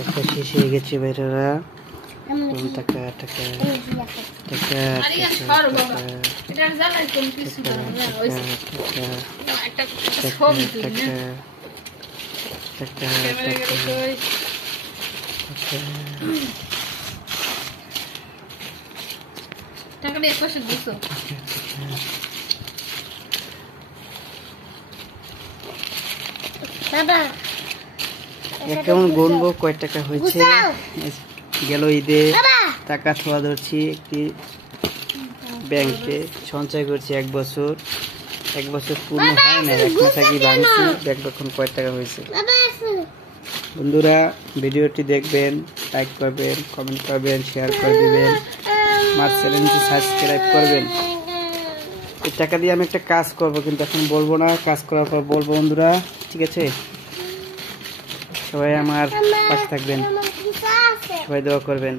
একটা শেষ হয়ে গেছে ভাইরা। টাকা টাকা টাকা কেমন গুনবো কয় টাকা হয়েছে। গেল ঈদে টাকা ছোঁয়া ধরছি, একটি ব্যাংকে সঞ্চয় করছি 1 বছর। 1 বছর পূর্ণ হয় না, এক মাস আগে ভাঙছি। দেখবো এখন কয় টাকা হয়েছে। বন্ধুরা ভিডিওটি দেখবেন, লাইক করবেন, কমেন্ট করবেন, শেয়ার করে দিবেন, আমার চ্যানেলটি সাবস্ক্রাইব করবেন। এই টাকা দিয়ে আমি একটা কাজ করব, কিন্তু এখন বলবো না, কাজ করার পর বলবো বন্ধুরা, ঠিক আছে? সবাই আমার পাশে থাকবেন, সবাই দোয়া করবেন।